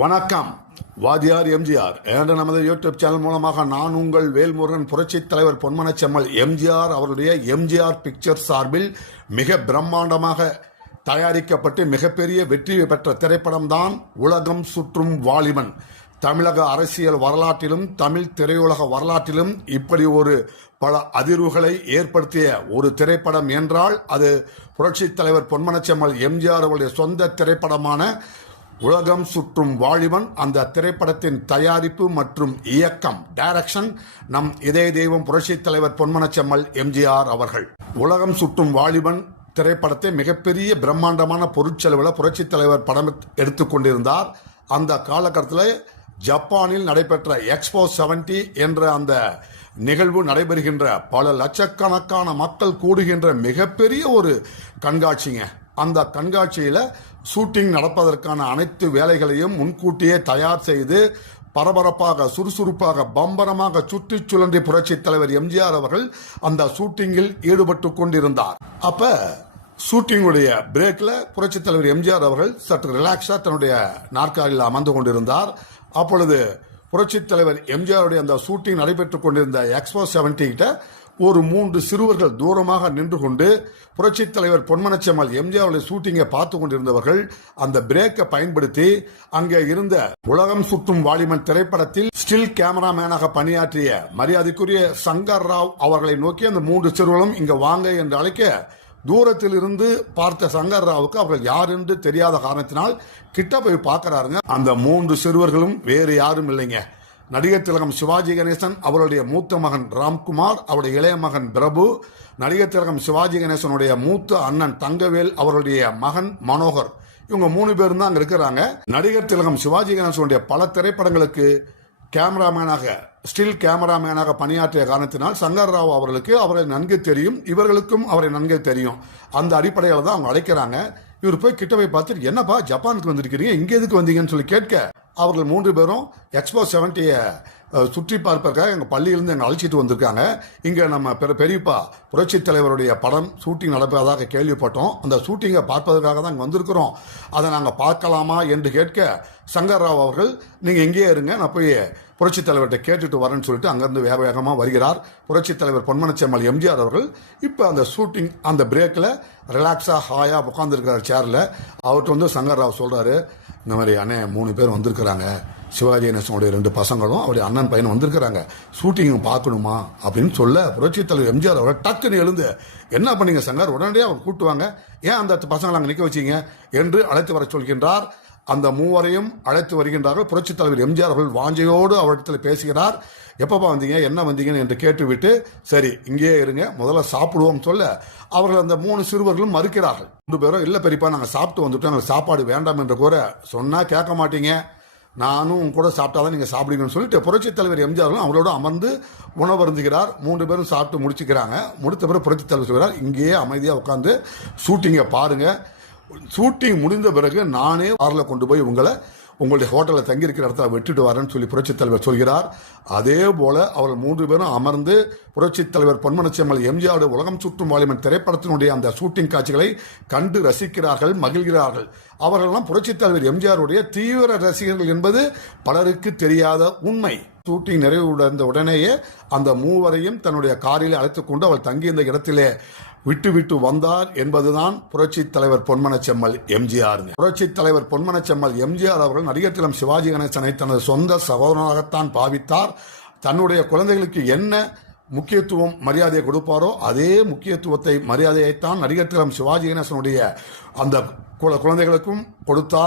வணக்கம். வாதியார் எம்ஜிஆர் என்ற நமது யூடியூப் சேனல் மூலமாக நான் உங்கள் வேல்முருகன். புரட்சி தலைவர் பொன்மனச்செம்மல் எம்ஜிஆர் அவருடைய எம்ஜிஆர் பிக்சர் சார்பில் மிக பிரம்மாண்டமாக தயாரிக்கப்பட்டு மிகப்பெரிய வெற்றி பெற்ற திரைப்படம் தான் உலகம் சுற்றும் வாலிபன். தமிழக அரசியல் வரலாற்றிலும் தமிழ் திரையுலக வரலாற்றிலும் இப்படி ஒரு பல அதிர்வுகளை ஏற்படுத்திய ஒரு திரைப்படம் என்றால் அது புரட்சி தலைவர் பொன்மனச்செம்மல் எம்ஜிஆர் அவருடைய சொந்த திரைப்படமான உலகம் சுற்றும் வாலிபன். அந்த திரைப்படத்தின் தயாரிப்பு மற்றும் இயக்கம் டைரக்ஷன் நம் இதய தெய்வம் புரட்சி தலைவர் பொன்மனச்செம்மல் எம்ஜிஆர் அவர்கள். உலகம் சுற்றும் வாலிபன் திரைப்படத்தை மிகப்பெரிய பிரம்மாண்டமான பொருட்செலவில் புரட்சி தலைவர் படம் எடுத்துக்கொண்டிருந்தார். அந்த காலகட்டத்தில் ஜப்பானில் நடைபெற்ற எக்ஸ்போ 70 என்ற அந்த நிகழ்வு நடைபெறுகின்ற பல லட்சக்கணக்கான மக்கள் கூடுகின்ற மிகப்பெரிய ஒரு கண்காட்சிங்க. அந்த கண்காட்சியில் ஷூட்டிங் நடப்பதற்கான அனைத்து வேலைகளையும் முன்கூட்டியே தயார் செய்து பரபரப்பாக சுறுசுறுப்பாக பம்பரமாக சுற்றி சுழன்றி புரட்சி தலைவர் எம்ஜிஆர் அவர்கள் அந்த ஷூட்டிங்கில் ஈடுபட்டு கொண்டிருந்தார். அப்ப ஷூட்டிங்குடைய பிரேக்ல புரட்சி தலைவர் எம்ஜிஆர் அவர்கள் சற்று ரிலாக்ஸா தன்னுடைய நாற்காலியில் அமர்ந்து கொண்டிருந்தார். அப்பொழுது புரட்சி தலைவர் எம்ஜிஆருடைய அந்த ஷூட்டிங் நடைபெற்றுக் கொண்டிருந்த எக்ஸ்போ 70 கிட்ட ஒரு 3 சிறுவர்கள் தூரமாக நின்று கொண்டு புரட்சி தலைவர் பொன்மனச்செம்மல் எம்ஜிஆருடைய ஷூட்டிங்கை பார்த்து கொண்டிருந்தவர்கள் அந்த பிரேக்கை பயன்படுத்தி அங்கே இருந்த உலகம் சுற்றும் வாலிபன் திரைப்படத்தில் ஸ்டில் கேமராமேனாக பணியாற்றிய மரியாதைக்குரிய சங்கர் ராவ் அவர்களை நோக்கி அந்த 3 சிறுவர்களும் இங்க வாங்க என்று அழைக்க தூரத்தில் இருந்து பார்த்த சங்கர் ராவுக்கு அவர்கள் யார் என்று தெரியாத காரணத்தினால் கிட்ட போய் பார்க்கிறாருங்க. அந்த 3 சிறுவர்களும் வேறு யாரும் இல்லைங்க, நடிகர் திலகம் சிவாஜி கணேசன் அவருடைய மூத்த மகன் ராம்குமார், அவருடைய இளைய மகன் பிரபு, நடிகர் திலகம் சிவாஜி கணேசனுடைய மூத்த அண்ணன் தங்கவேல் அவருடைய மகன் மனோகர். இவங்க 3 பேரும் தான் அங்க இருக்கிறாங்க. நடிகர் திலகம் சிவாஜி கணேசனுடைய பல திரைப்படங்களுக்கு கேமராமேனாக ஸ்டில் கேமராமேனாக பணியாற்றிய காரணத்தினால் சங்கர் ராவ் அவர்களுக்கு அவரை நன்கு தெரியும், இவர்களுக்கும் அவரை நன்கு தெரியும். அந்த அடிப்படையில் தான் அவங்க அழைக்கிறாங்க. இவர் போய் கிட்ட போய் பார்த்துட்டு, என்னப்பா ஜப்பானுக்கு வந்திருக்கிறீங்க, இங்க எதுக்கு வந்தீங்கன்னு சொல்லி கேட்க அவர்கள் 3 பேரும் எக்ஸ்போ 70 சுற்றி பார்ப்பதற்காக எங்கள் பள்ளியிலிருந்து எங்களை அழைச்சிட்டு வந்திருக்காங்க. இங்கே நம்ம பெரியப்பா புரட்சி தலைவருடைய படம் ஷூட்டிங் நடப்பதாக கேள்விப்பட்டோம், அந்த ஷூட்டிங்கை பார்ப்பதற்காக தான் இங்கே வந்திருக்கிறோம், அதை நாங்கள் பார்க்கலாமா என்று கேட்க சங்கர் ராவ் அவர்கள் நீங்கள் எங்கேயே இருங்க, நான் போய் புரட்சி தலைவர்கிட்ட கேட்டுட்டு வரேன்னு சொல்லிட்டு அங்கேருந்து வேக வேகமாக வருகிறார். புரட்சி தலைவர் பொன்மனச்செம்மல் எம்ஜிஆர் அவர்கள் இப்போ அந்த ஷூட்டிங் அந்த பிரேக்கில் ரிலாக்ஸாக ஹாயாக உட்காந்துருக்கிறார் சேரில். அவர்கிட்ட சங்கர் ராவ் சொல்கிறாரு, இந்த மாதிரி அண்ணே 3 பேர் வந்திருக்கிறாங்க, சிவாஜி கணேசனுடைய 2 பசங்களும் அவருடைய அண்ணன் பையனும் வந்திருக்கிறாங்க, ஷூட்டிங் பார்க்கணுமா அப்படின்னு சொல்ல புரட்சி தலைவர் எம்ஜிஆர் அவர்கள் டக்குன்னு எழுந்து, என்ன பண்ணீங்க சங்கர், உடனடியாக அவர் கூட்டுவாங்க, ஏன் அந்த பசங்களை அங்கே நிற்க வச்சிங்க என்று அழைத்து வர சொல்கின்றார். அந்த 3வரையும் அழைத்து வருகின்றார்கள். புரட்சி தலைவர் எம்ஜிஆர் அவர்கள் வாஞ்சையோடு அவரிடத்தில் பேசுகிறார். எப்பப்பா வந்தீங்க, என்ன வந்தீங்கன்னு என்று கேட்டுவிட்டு, சரி இங்கேயே இருங்க, முதல்ல சாப்பிடுவோம் சொல்ல அவர்கள் அந்த 3 சிறுவர்களும் மறுக்கிறார்கள். 3 பேரும் இல்லை பெரியப்பா நாங்கள் சாப்பிட்டு வந்துட்டோம், எங்களுக்கு சாப்பாடு வேண்டாம் என்று கூற சொன்னால் கேட்க மாட்டீங்க, நானும் கூட சாப்பிட்டாதான் நீங்கள் சாப்பிடுங்கன்னு சொல்லிட்டு புரட்சி தலைவர் எம்ஜிஆர் அவங்களோட அமர்ந்து உணவு அருந்துகிறார். 3 பேரும் சாப்பிட்டு முடிச்சுக்கிறாங்க. முடித்த பிறகு புரட்சி தலைவர் சொல்கிறார், இங்கேயே அமைதியாக உட்காந்து ஷூட்டிங்கை பாருங்க, ஷூட்டிங் முடிந்த பிறகு நானே காரில் கொண்டு போய் உங்களுடைய ஹோட்டலில் தங்கியிருக்கிற இடத்துல விட்டுட்டு வரேன்னு சொல்லி புரட்சி தலைவர் சொல்கிறார். அதே போல அவர்கள் 3 பேரும் அமர்ந்து புரட்சி தலைவர் பொன்மனச்செம்மல் எம்ஜிஆர் உலகம் சுற்றும் வாலிபன் திரைப்படத்தினுடைய அந்த ஷூட்டிங் காட்சிகளை கண்டு ரசிக்கிறார்கள், மகிழ்கிறார்கள். அவர்களெல்லாம் புரட்சி தலைவர் எம்ஜிஆருடைய தீவிர ரசிகர்கள் என்பது பலருக்கு தெரியாத உண்மை. ஷூட்டிங் நிறைவுடைய உடனேயே அந்த 3வரையும் தன்னுடைய காரில் அழைத்துக் கொண்டு அவள் தங்கியிருந்த இடத்திலே விட்டு வந்தார் என்பதுதான் புரட்சி தலைவர் பொன்மனச்செம்மல் எம்ஜிஆர். புரட்சி தலைவர் பொன்மனச்செம்மல் எம்ஜிஆர் அவர்கள் நடிகர் திலகம் சிவாஜி கணேசனை தனது சொந்த சகோதரனாகத்தான் பாவித்தார். தன்னுடைய குழந்தைகளுக்கு என்ன முக்கியத்துவம் மரியாதையை கொடுப்பாரோ அதே முக்கியத்துவத்தை மரியாதையைத்தான் நடிகர் திலகம் சிவாஜி கணேசனுடைய அந்த குழந்தைகளுக்கும் கொடுத்தார்.